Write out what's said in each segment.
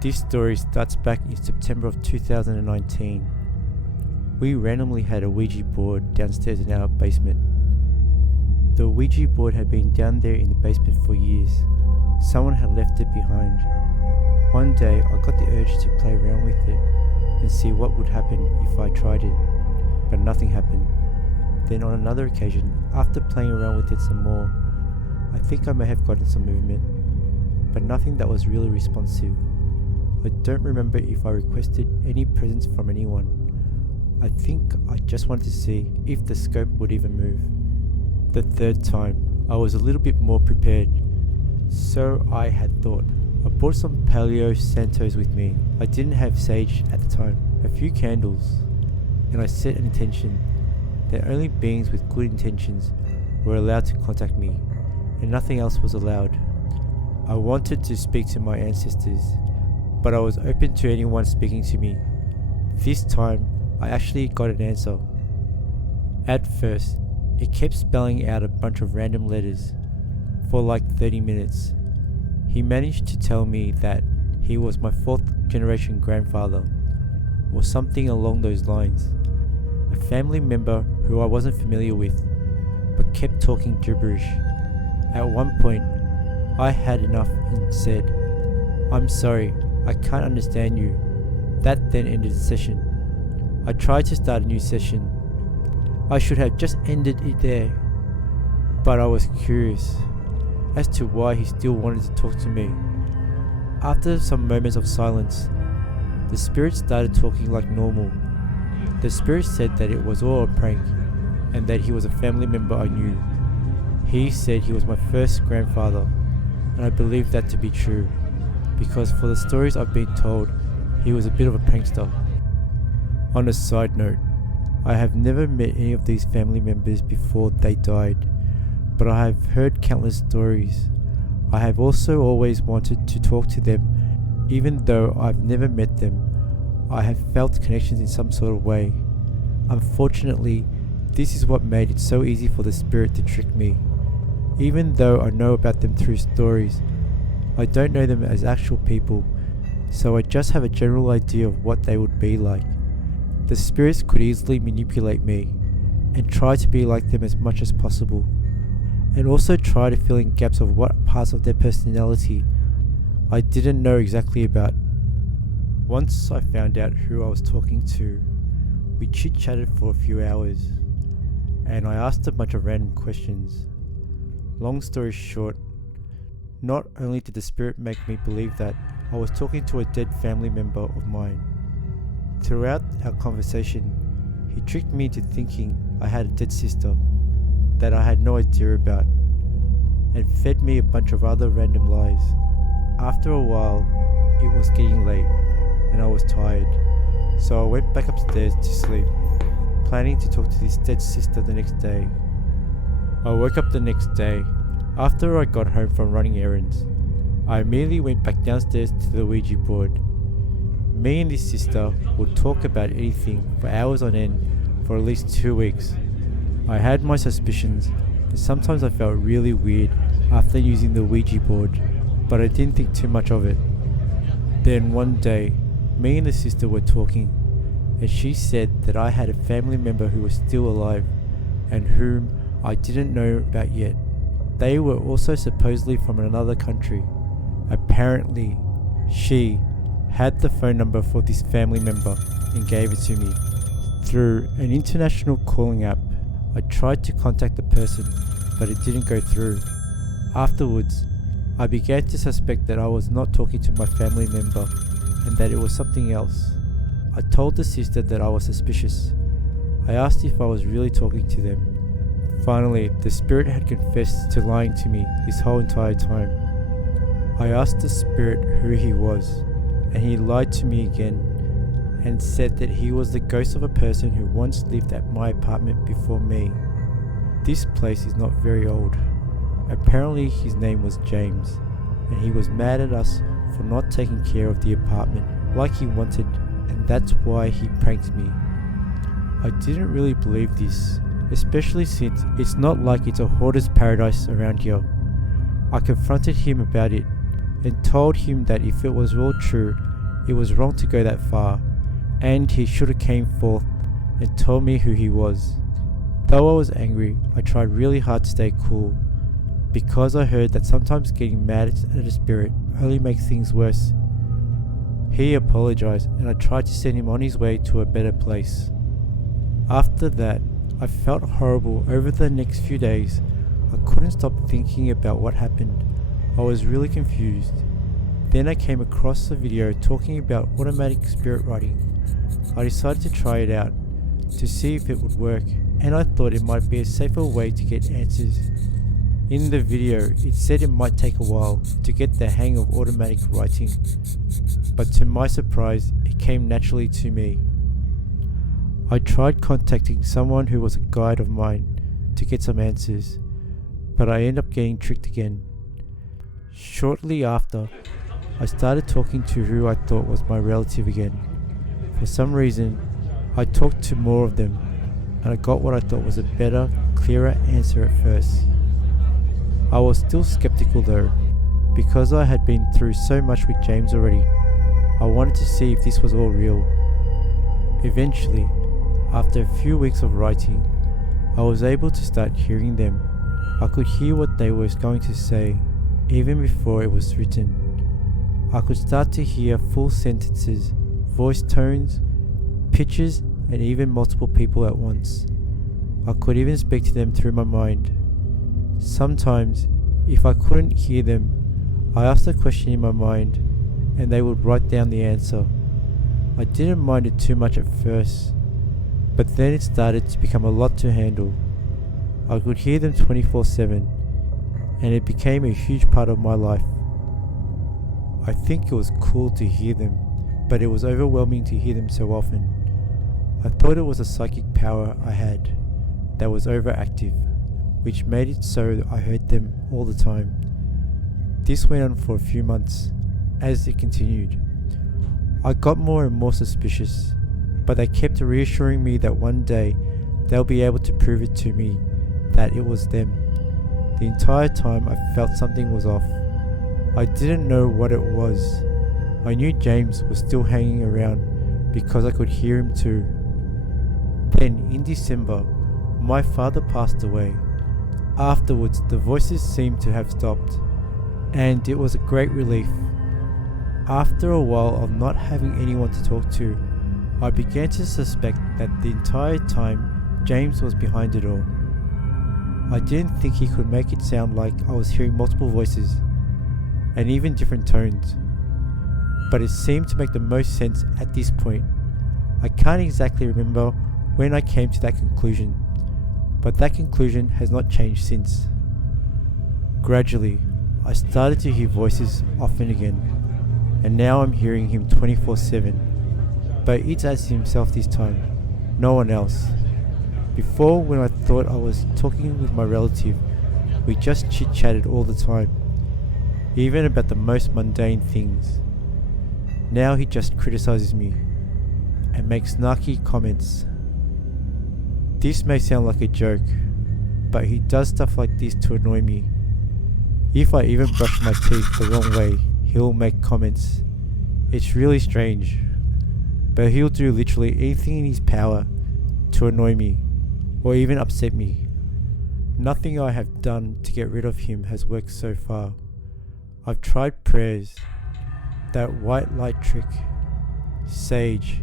This story starts back in September of 2019. We randomly had a Ouija board downstairs in our basement. The Ouija board had been down there in the basement for years. Someone had left it behind. One day I got the urge to play around with it and see what would happen if I tried it, but nothing happened. Then on another occasion, after playing around with it some more, I think I may have gotten some movement, but nothing that was really responsive. I don't remember if I requested any presents from anyone. I think I just wanted to see if the scope would even move. The third time, I was a little bit more prepared. So I had thought. I bought some Palo Santos with me. I didn't have sage at the time. A few candles. And I set an intention that only beings with good intentions were allowed to contact me, and nothing else was allowed. I wanted to speak to my ancestors, but I was open to anyone speaking to me. This time, I actually got an answer. At first, it kept spelling out a bunch of random letters for like 30 minutes. He managed to tell me that he was my 4th generation grandfather, or something along those lines. A family member who I wasn't familiar with, but kept talking gibberish. At one point, I had enough and said, "I'm sorry, I can't understand you." That then ended the session. I tried to start a new session. I should have just ended it there, but I was curious as to why he still wanted to talk to me. After some moments of silence, the spirit started talking like normal. The spirit said that it was all a prank and that he was a family member I knew. He said he was my first grandfather, and I believe that to be true, because for the stories I've been told, he was a bit of a prankster. On a side note, I have never met any of these family members before they died, but I have heard countless stories. I have also always wanted to talk to them. Even though I've never met them, I have felt connections in some sort of way. Unfortunately, this is what made it so easy for the spirit to trick me. Even though I know about them through stories, I don't know them as actual people, so I just have a general idea of what they would be like. The spirits could easily manipulate me and try to be like them as much as possible, and also try to fill in gaps of what parts of their personality I didn't know exactly about. Once I found out who I was talking to, we chit-chatted for a few hours, and I asked a bunch of random questions. Long story short, not only did the spirit make me believe that I was talking to a dead family member of mine, throughout our conversation, he tricked me into thinking I had a dead sister that I had no idea about, and fed me a bunch of other random lies. After a while, it was getting late, and I was tired, so I went back upstairs to sleep, planning to talk to this dead sister the next day. I woke up the next day, after I got home from running errands. I immediately went back downstairs to the Ouija board. Me and this sister would talk about anything for hours on end for at least 2 weeks. I had my suspicions, and sometimes I felt really weird after using the Ouija board, but I didn't think too much of it. Then one day, me and the sister were talking, and she said that I had a family member who was still alive, and whom I didn't know about yet. They were also supposedly from another country. Apparently, she had the phone number for this family member and gave it to me. Through an international calling app, I tried to contact the person, but it didn't go through. Afterwards, I began to suspect that I was not talking to my family member and that it was something else. I told the sister that I was suspicious. I asked if I was really talking to them. Finally, the spirit had confessed to lying to me this whole entire time. I asked the spirit who he was, and he lied to me again and said that he was the ghost of a person who once lived at my apartment before me. This place is not very old. Apparently his name was James, and he was mad at us for not taking care of the apartment like he wanted, and that's why he pranked me. I didn't really believe this, especially since it's not like it's a hoarder's paradise around here. I confronted him about it and told him that if it was all true, it was wrong to go that far, and he should have came forth and told me who he was. Though I was angry, I tried really hard to stay cool, because I heard that sometimes getting mad at a spirit only makes things worse. He apologized, and I tried to send him on his way to a better place. After that, I felt horrible over the next few days. I couldn't stop thinking about what happened. I was really confused. Then I came across a video talking about automatic spirit writing. I decided to try it out to see if it would work, and I thought it might be a safer way to get answers. In the video, it said it might take a while to get the hang of automatic writing, but to my surprise, it came naturally to me. I tried contacting someone who was a guide of mine to get some answers, but I ended up getting tricked again. Shortly after, I started talking to who I thought was my relative again. For some reason, I talked to more of them, and I got what I thought was a better, clearer answer at first. I was still skeptical though, because I had been through so much with James already. I wanted to see if this was all real. Eventually, after a few weeks of writing, I was able to start hearing them. I could hear what they were going to say, even before it was written. I could start to hear full sentences, voice tones, pitches, and even multiple people at once. I could even speak to them through my mind. Sometimes, if I couldn't hear them, I asked a question in my mind, and they would write down the answer. I didn't mind it too much at first, but then it started to become a lot to handle. I could hear them 24/7, and it became a huge part of my life. I think it was cool to hear them, but it was overwhelming to hear them so often. I thought it was a psychic power I had that was overactive, which made it so I heard them all the time. This went on for a few months. As it continued, I got more and more suspicious, but they kept reassuring me that one day they'll be able to prove it to me that it was them. The entire time I felt something was off. I didn't know what it was. I knew James was still hanging around because I could hear him too. Then in December, my father passed away. Afterwards, the voices seemed to have stopped, and it was a great relief. After a while of not having anyone to talk to, I began to suspect that the entire time James was behind it all. I didn't think he could make it sound like I was hearing multiple voices, and even different tones, but it seemed to make the most sense at this point. I can't exactly remember when I came to that conclusion, but that conclusion has not changed since. Gradually, I started to hear voices often again, and now I'm hearing him 24/7, but it's as himself this time, no one else. Before, when I thought I was talking with my relative, we just chit-chatted all the time, even about the most mundane things. Now he just criticizes me and makes snarky comments. This may sound like a joke, but he does stuff like this to annoy me. If I even brush my teeth the wrong way, he'll make comments. It's really strange, but he'll do literally anything in his power to annoy me or even upset me. Nothing I have done to get rid of him has worked so far. I've tried prayers, that white light trick, sage,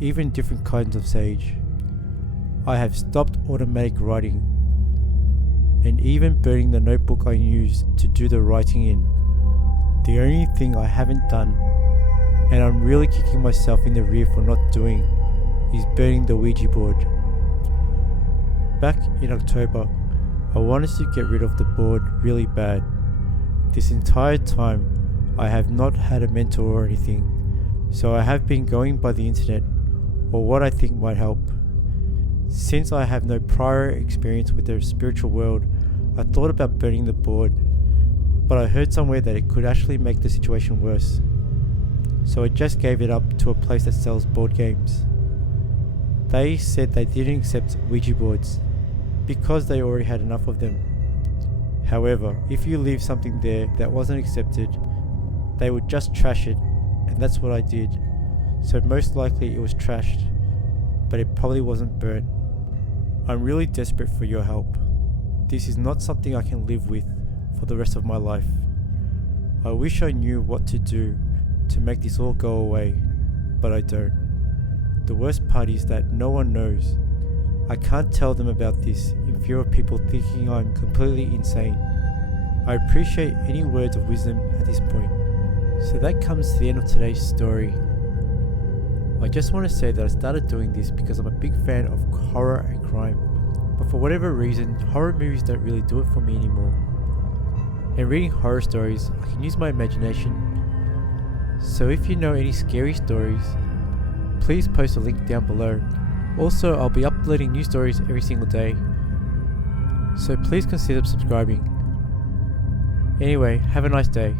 even different kinds of sage. I have stopped automatic writing, and even burning the notebook I used to do the writing in. The only thing I haven't done, and I'm really kicking myself in the rear for not doing, is burning the Ouija board. Back in October, I wanted to get rid of the board really bad. This entire time, I have not had a mentor or anything, so I have been going by the internet or what I think might help. Since I have no prior experience with the spiritual world, I thought about burning the board, but I heard somewhere that it could actually make the situation worse. So I just gave it up to a place that sells board games. They said they didn't accept Ouija boards because they already had enough of them. However, if you leave something there that wasn't accepted, they would just trash it and that's what I did. So most likely it was trashed, but it probably wasn't burnt. I'm really desperate for your help. This is not something I can live with for the rest of my life. I wish I knew what to do to make this all go away, but I don't. The worst part is that no one knows. I can't tell them about this in fear of people thinking I'm completely insane. I appreciate any words of wisdom at this point. So that comes to the end of today's story. I just want to say that I started doing this because I'm a big fan of horror and crime, but for whatever reason, horror movies don't really do it for me anymore. And reading horror stories, I can use my imagination. So if you know any scary stories, please post a link down below. Also, I'll be uploading new stories every single day, so please consider subscribing. Anyway, have a nice day.